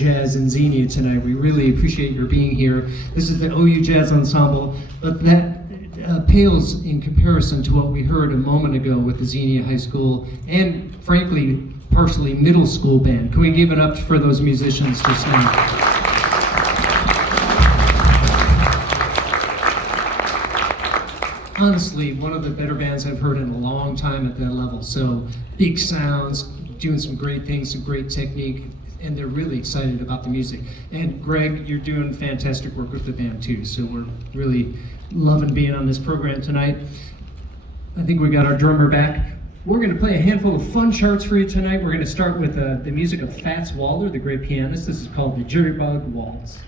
jazz in Xenia tonight. We really appreciate your being here. This is the OU Jazz Ensemble, but that pales in comparison to what we heard a moment ago with the Xenia High School and, frankly, partially middle school band. Can we give it up for those musicians just now? Honestly, one of the better bands I've heard in a long time at that level. So big sounds, doing some great things, some great technique, and they're really excited about the music. And Greg, you're doing fantastic work with the band too. So we're really loving being on this program tonight. I think we got our drummer back. We're going to play a handful of fun charts for you tonight. We're going to start with the music of Fats Waller, the great pianist. This is called the Jitterbug Waltz.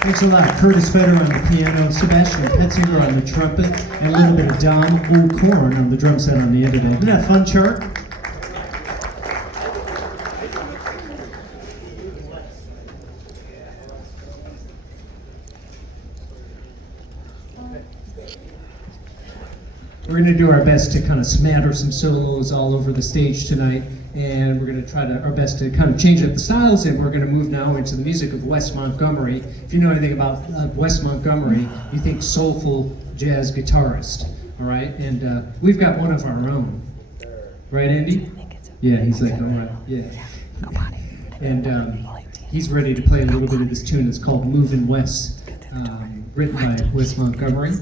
Thanks a lot. Curtis Feder on the piano, Sebastian Petzinger on the trumpet, and a little bit of Don O'Corn on the drum set on the end of it. Isn't that fun, Chart? We're going to do our best to kind of smatter some solos all over the stage tonight, and we're going to try our best to kind of change up the styles, and we're going to move now into the music of Wes Montgomery. If you know anything about Wes Montgomery, you think soulful jazz guitarist, all right? And we've got one of our own, right, Andy? Yeah, he's like, all right, yeah. And he's ready to play a little bit of this tune. It's called Movin' Wes, written by Wes Montgomery.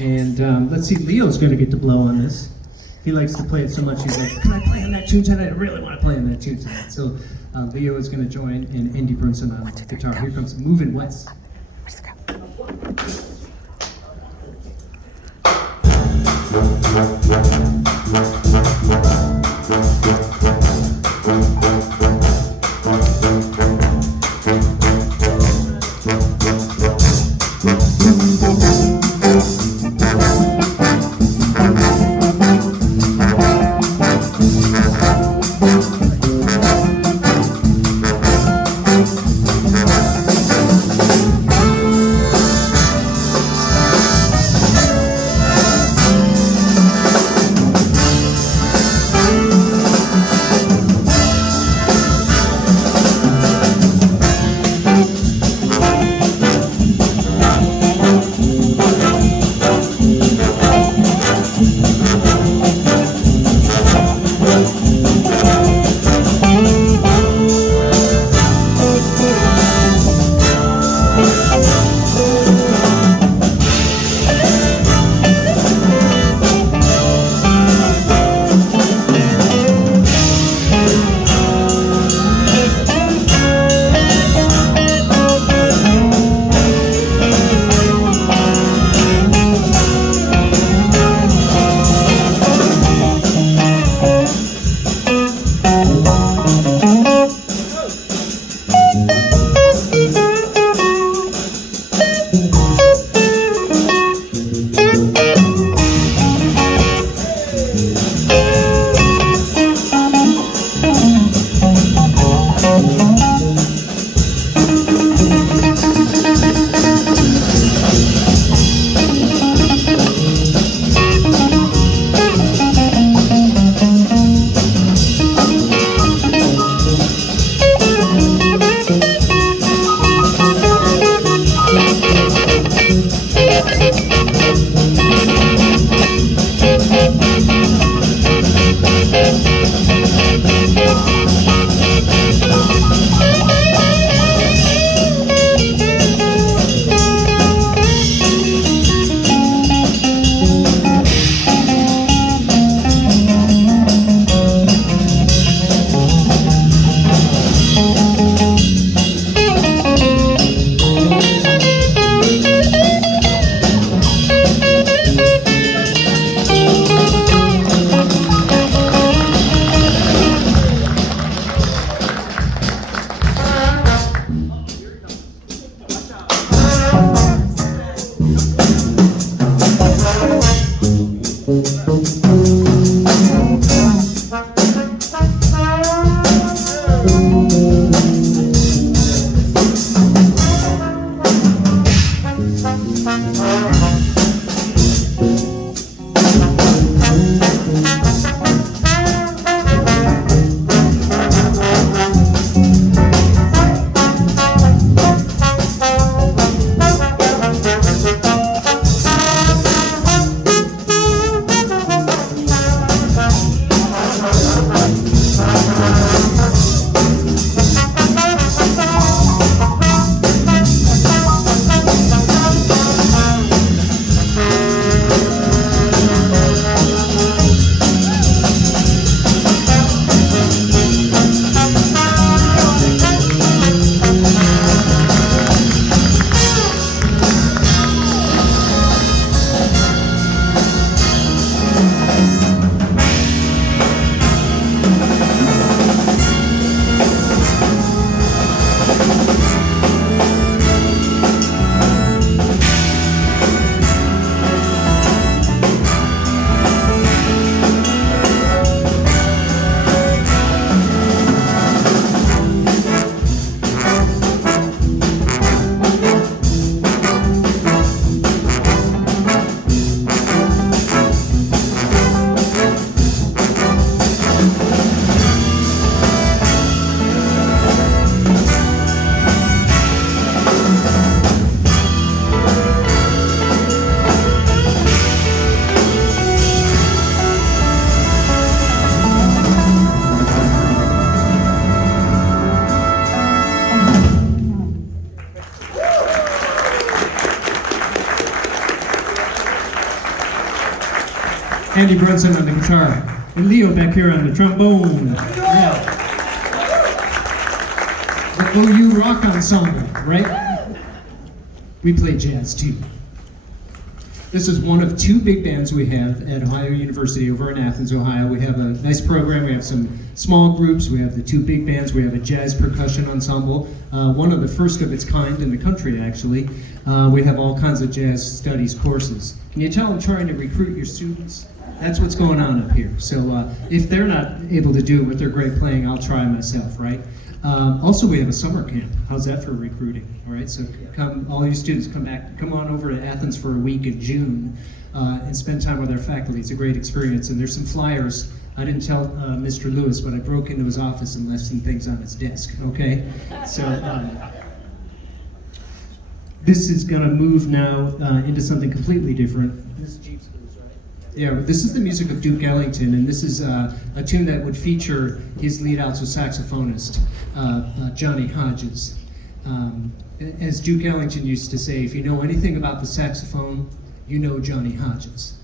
And let's see, Leo's going to get to blow on this. He likes to play it so much, he's like, can I play on that tune tonight? I really want to play on that tune tonight. So Leo is going to join, and Andy Brunson on guitar. Here comes Movin' Wes. Andy Brunson on the guitar, and Leo back here on the trombone. Yeah. The OU Rock Ensemble, right? We play jazz too. This is one of two big bands we have at Ohio University over in Athens, Ohio. We have a nice program. We have some small groups. We have the two big bands. We have a jazz percussion ensemble, one of the first of its kind in the country, actually. We have all kinds of jazz studies courses. Can you tell I'm trying to recruit your students? That's what's going on up here. So if they're not able to do it with their great playing, I'll try myself, right? Also, we have a summer camp. How's that for recruiting? All right, so come, all you students, come on over to Athens for a week in June and spend time with our faculty. It's a great experience, and there's some flyers. I didn't tell Mr. Lewis, but I broke into his office and left some things on his desk. Okay, so this is going to move now into something completely different. This is Jeep's Blues, right? Yeah, this is the music of Duke Ellington, and this is a tune that would feature his lead alto saxophonist, Johnny Hodges. As Duke Ellington used to say, if you know anything about the saxophone, you know Johnny Hodges.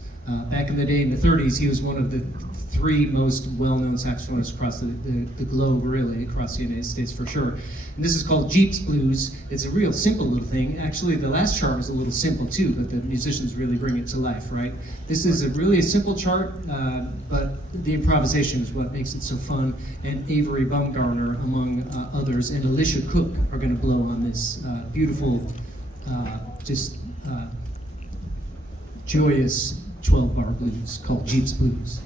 Back in the day, in the 30s, he was one of the three most well-known saxophonists across the globe, really, across the United States for sure. And this is called Jeep's Blues. It's a real simple little thing. Actually, the last chart was a little simple too, but the musicians really bring it to life, right? This is really a simple chart, but the improvisation is what makes it so fun. And Avery Baumgartner, among others, and Alicia Cook are going to blow on this beautiful, joyous 12-bar blues called Jeep's Blues.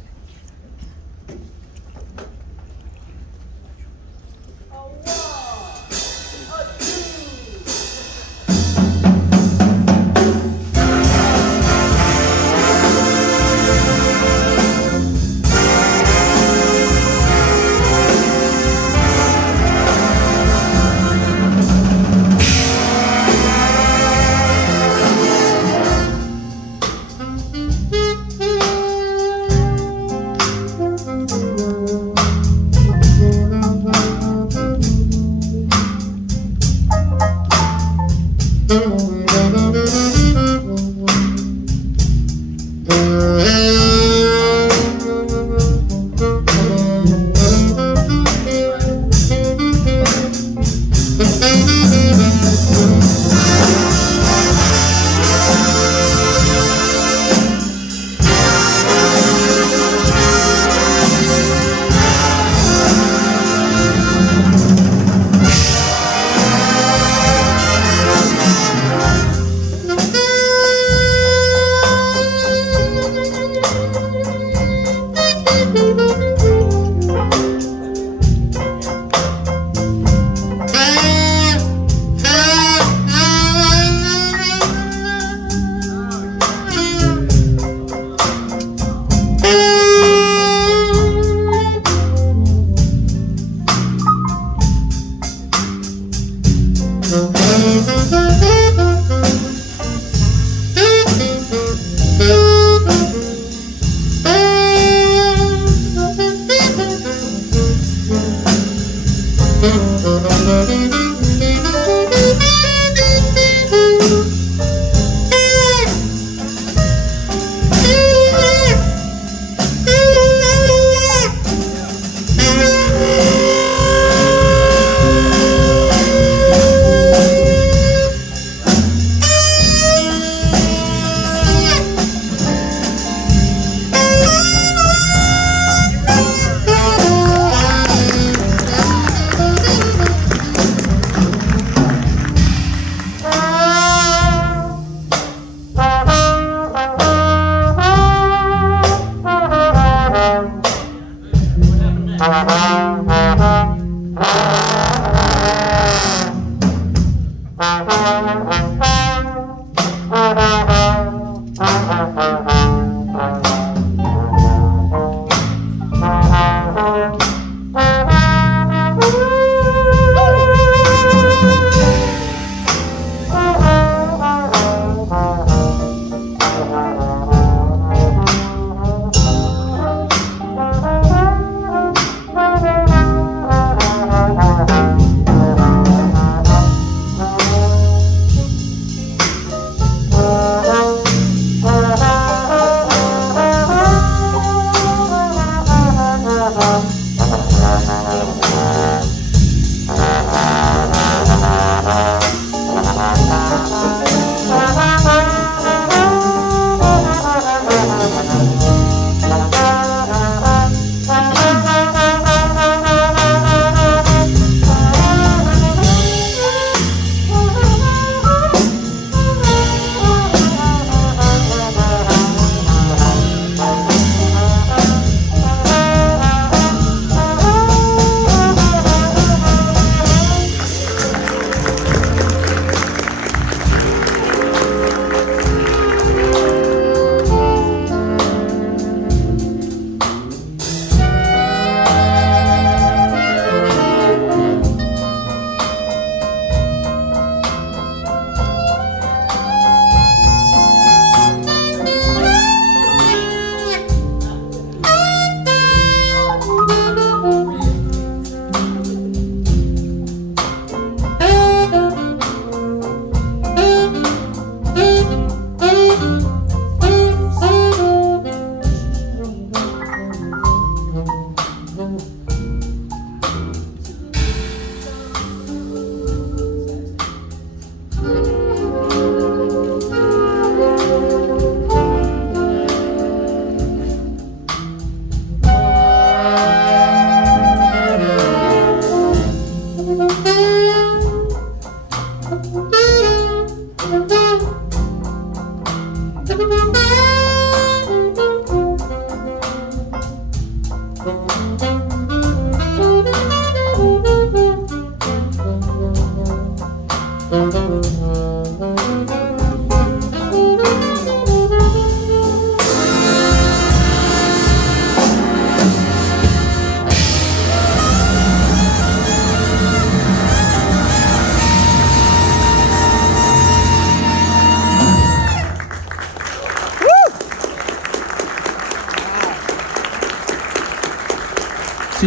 See,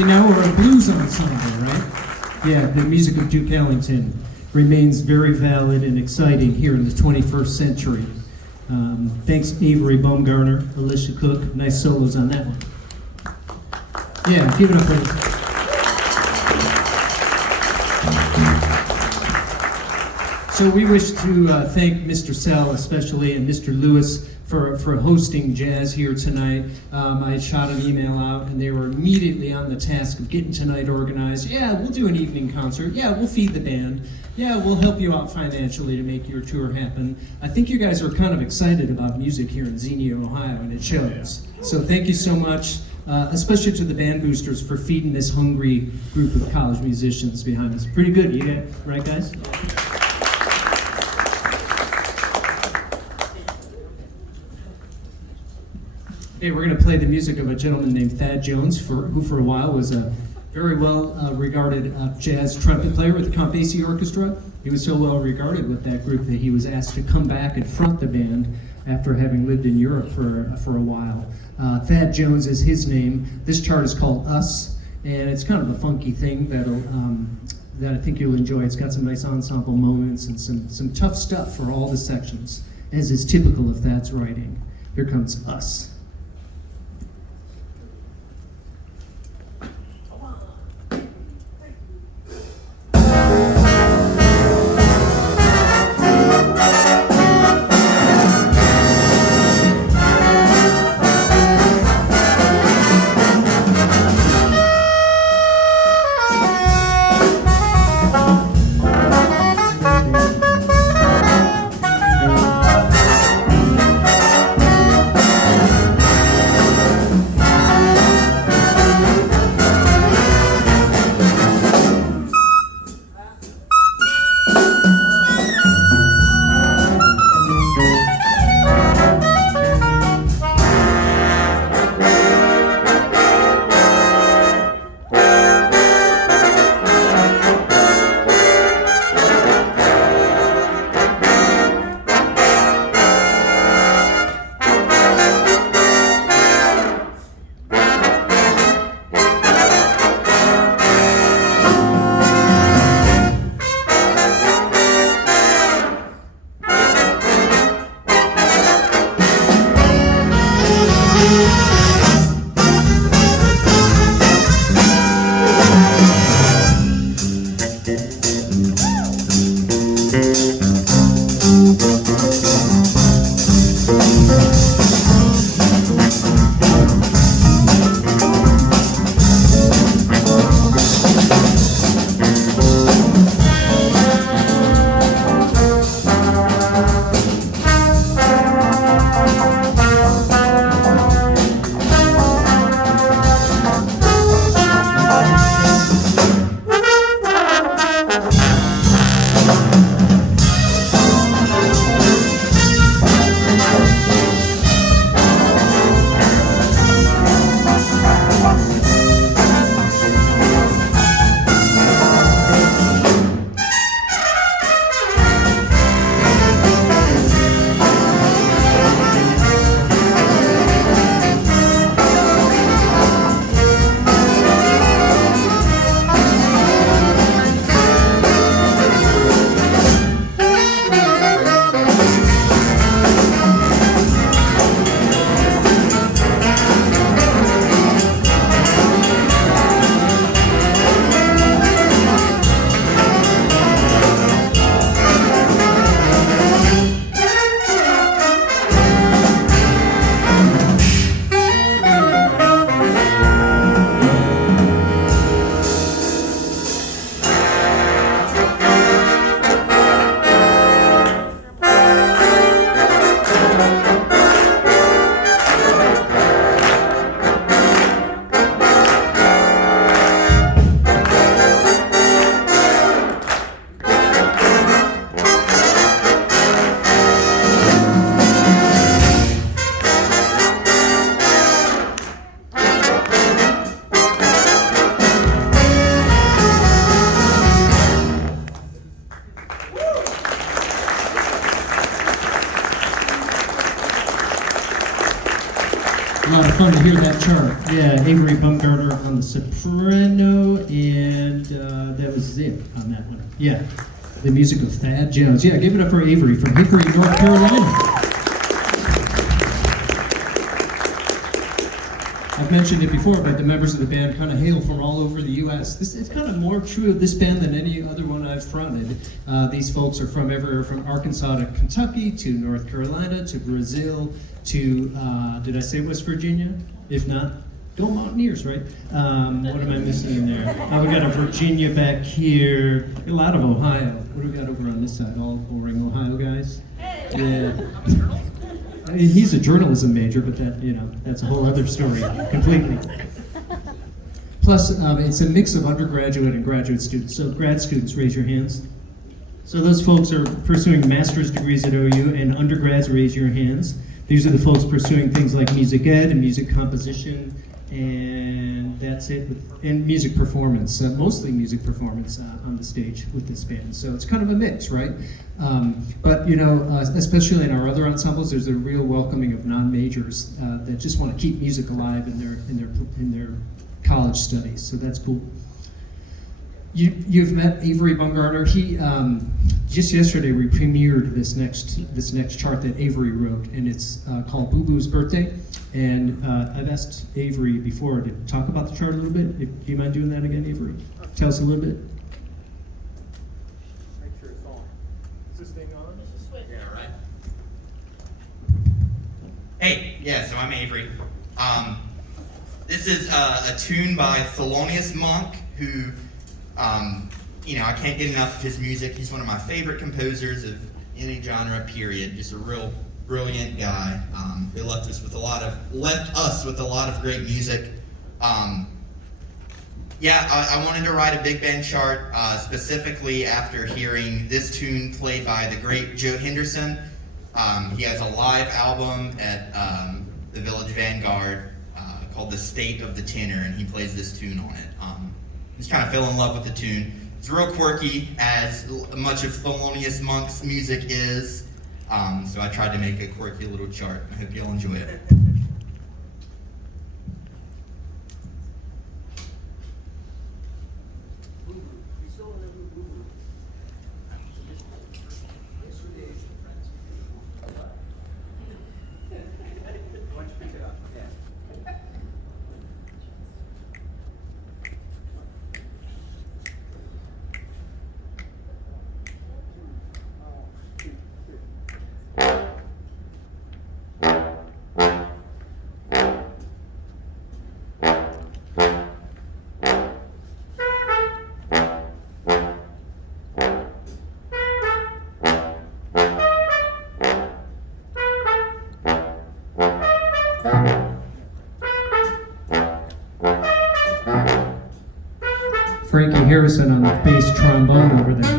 now we're a blues ensemble, right? Yeah, the music of Duke Ellington remains very valid and exciting here in the 21st century. Thanks Avery Baumgartner, Alicia Cook, nice solos on that one. Yeah, give it up, please. So we wish to thank Mr. Sell especially and Mr. Lewis for hosting jazz here tonight. I shot an email out and they were immediately on the task of getting tonight organized. Yeah, we'll do an evening concert. Yeah, we'll feed the band. Yeah, we'll help you out financially to make your tour happen. I think you guys are kind of excited about music here in Xenia, Ohio, and it shows. So thank you so much, especially to the band boosters for feeding this hungry group of college musicians behind us. Pretty good, you guys, right guys? Okay, we're going to play the music of a gentleman named Thad Jones, who for a while was a very well regarded jazz trumpet player with the Count Basie Orchestra. He was so well regarded with that group that he was asked to come back and front the band after having lived in Europe for a while. Thad Jones is his name. This chart is called Us, and it's kind of a funky thing that I think you'll enjoy. It's got some nice ensemble moments and some tough stuff for all the sections, as is typical of Thad's writing. Here comes Us. A lot of fun to hear that chart. Yeah, Avery Bumgarner on the soprano, and that was it on that one. Yeah, the music of Thad Jones. Yeah, give it up for Avery from Hickory, North Carolina. I've mentioned it before, but the members of the band kind of hail from all over the U.S. This is kind of more true of this band than any other one I've fronted. These folks are from everywhere from Arkansas to Kentucky to North Carolina to Brazil to, did I say West Virginia? If not, go Mountaineers, right? What am I missing in there? We got a Virginia back here, a lot of Ohio. What do we got over on this side? All boring Ohio guys? Yeah. I mean, he's a journalism major, but that, that's a whole other story completely. Plus, it's a mix of undergraduate and graduate students. So grad students, raise your hands. So those folks are pursuing master's degrees at OU, and undergrads, raise your hands. These are the folks pursuing things like music ed and music composition, and that's it, and music performance, mostly music performance on the stage with this band. So it's kind of a mix, right? But especially in our other ensembles, there's a real welcoming of non-majors that just want to keep music alive in their college studies. So that's cool. You've met Avery Bumgarner. He just yesterday we premiered this next chart that Avery wrote, and it's called Boo Boo's Birthday. And I've asked Avery before to talk about the chart a little bit. Do you mind doing that again, Avery? Tell us a little bit. Make sure it's on. Is this thing on? Yeah, right. Hey, yeah, so I'm Avery. This is a tune by Thelonious Monk, who, I can't get enough of his music. He's one of my favorite composers of any genre, period. Just a real brilliant guy. He left us with a lot of great music. I wanted to write a big band chart specifically after hearing this tune played by the great Joe Henderson. He has a live album at the Village Vanguard called The State of the Tenor, and he plays this tune on it. Just kind of fell in love with the tune. It's real quirky, as much of Thelonious Monk's music is. So I tried to make a quirky little chart. I hope you'll enjoy it. Frankie Harrison on the bass trombone over there.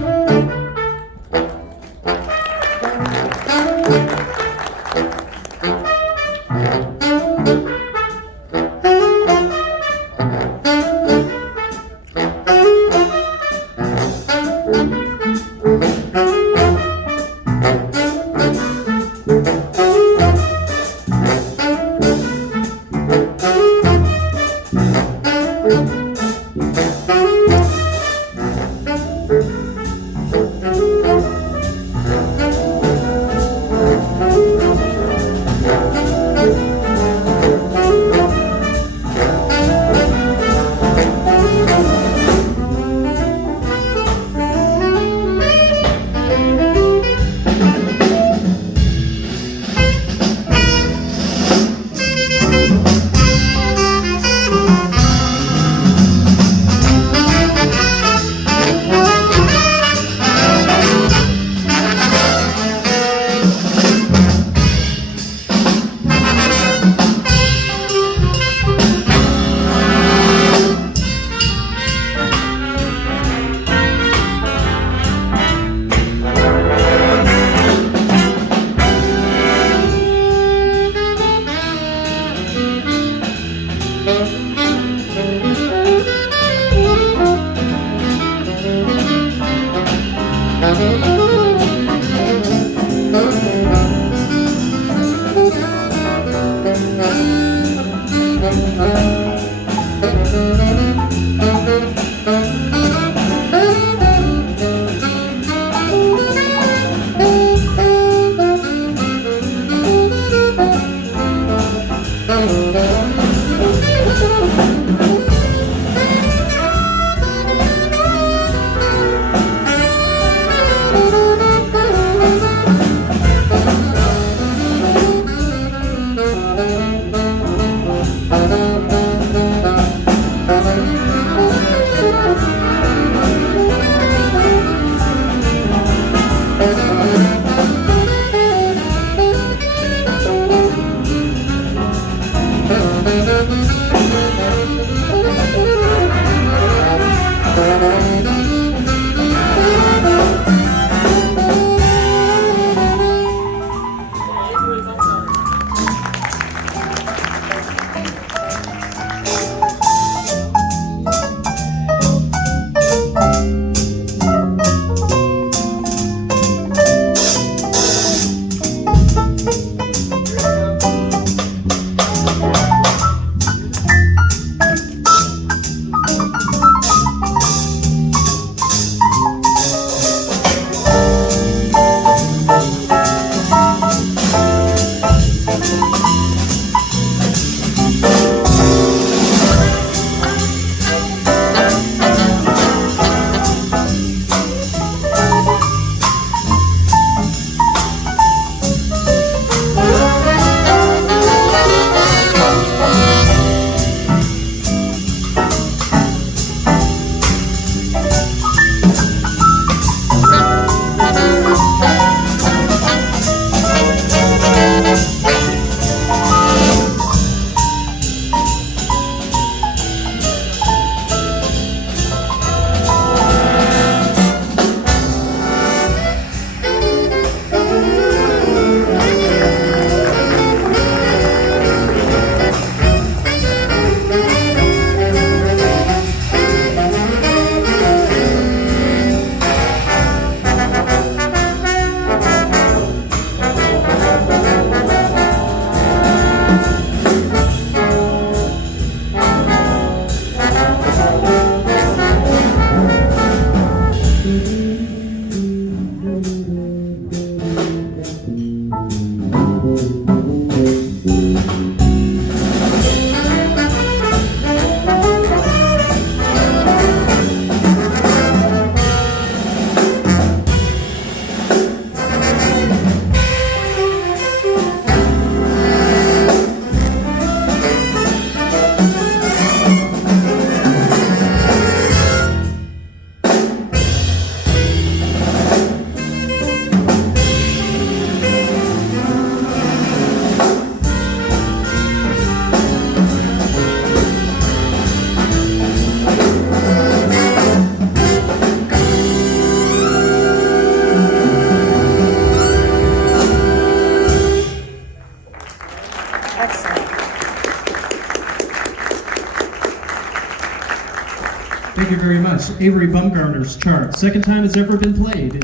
Thank you very much. Avery Bumgarner's chart. Second time it's ever been played,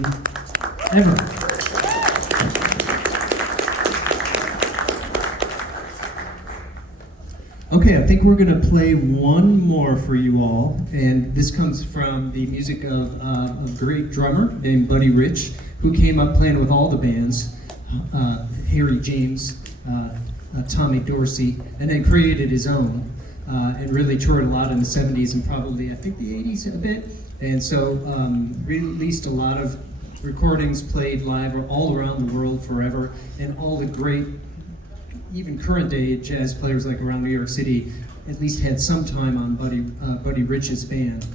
ever. Okay, I think we're going to play one more for you all, and this comes from the music of a great drummer named Buddy Rich, who came up playing with all the bands, Harry James, Tommy Dorsey, and then created his own, and really toured a lot in the 70s and probably, I think, the 80s a bit, and so released a lot of recordings, played live all around the world forever, and all the great, even current day jazz players like around New York City at least had some time on Buddy Rich's band.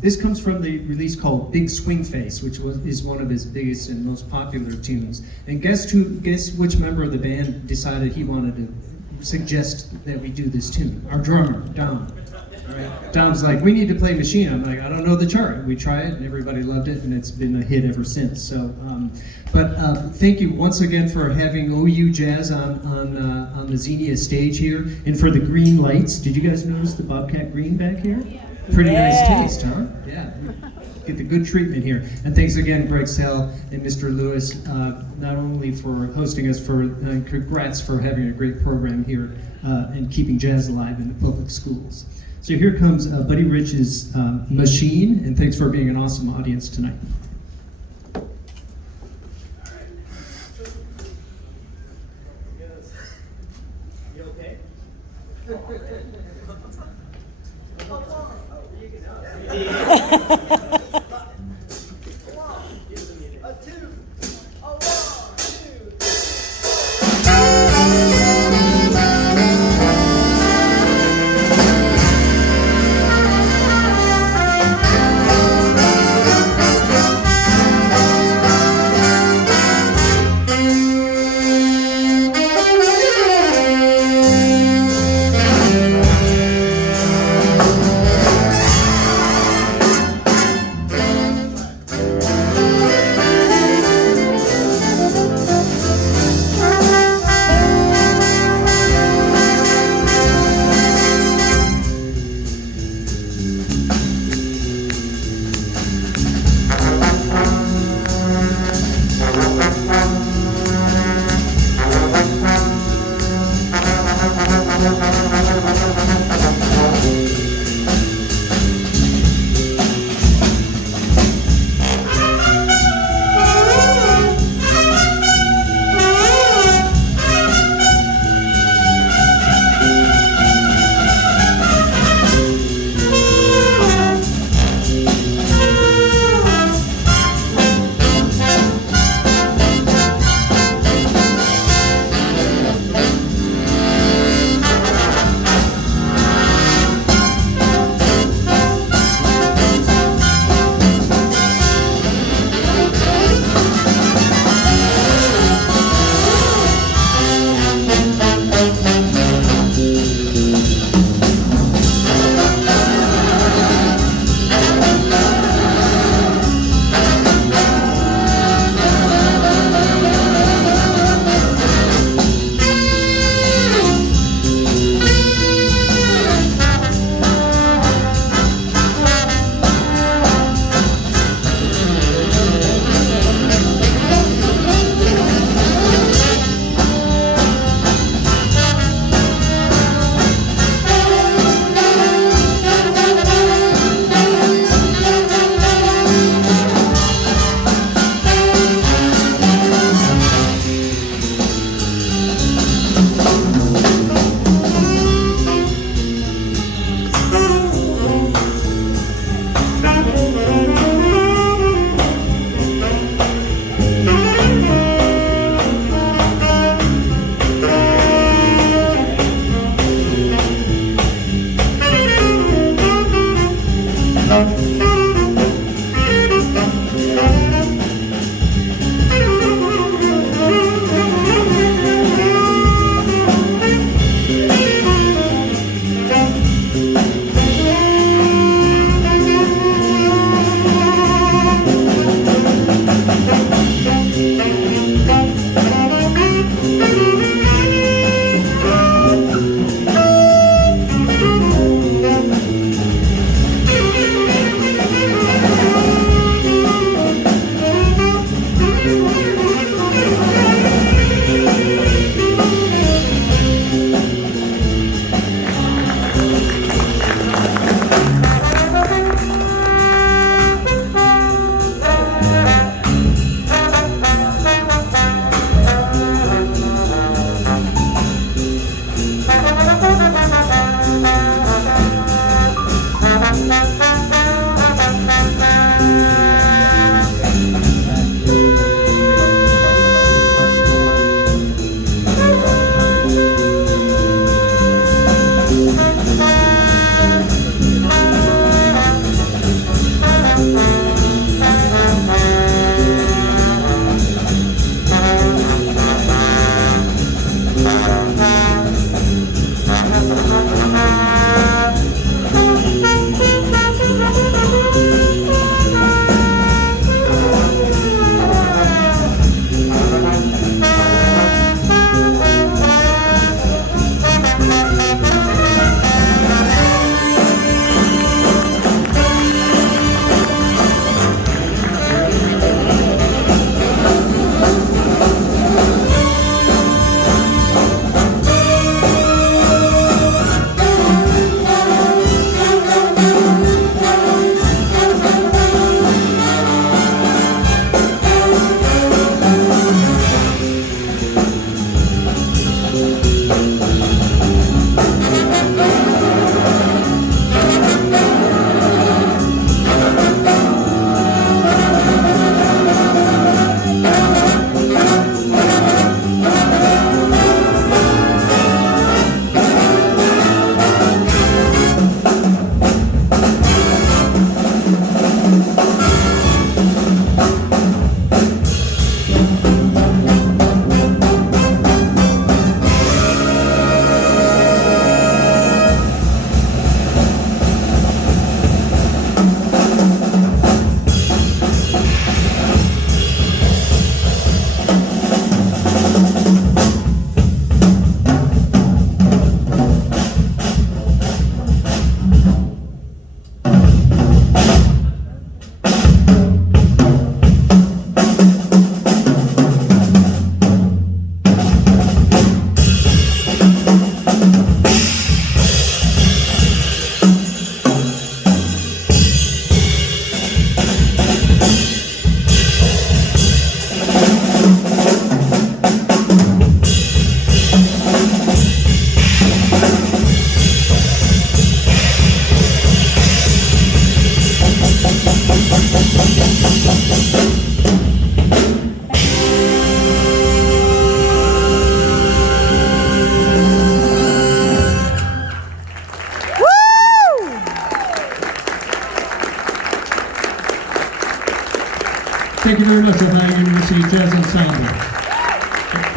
This comes from the release called Big Swing Face, which is one of his biggest and most popular tunes. And guess which member of the band decided he wanted to suggest that we do this tune? Our drummer, Dom. All right. Dom's like, we need to play Machine. I'm like, I don't know the chart. We tried it and everybody loved it, and it's been a hit ever since. So, thank you once again for having OU Jazz on the Xenia stage here, and for the green lights. Did you guys notice the Bobcat green back here? Pretty nice taste, huh? Yeah. Get the good treatment here. And thanks again, Greg Sell and Mr. Lewis, not only for hosting us, congrats for having a great program here and keeping jazz alive in the public schools. So here comes Buddy Rich's Machine, and thanks for being an awesome audience tonight. You okay? Thank you very much, Ohio University Jazz Ensemble.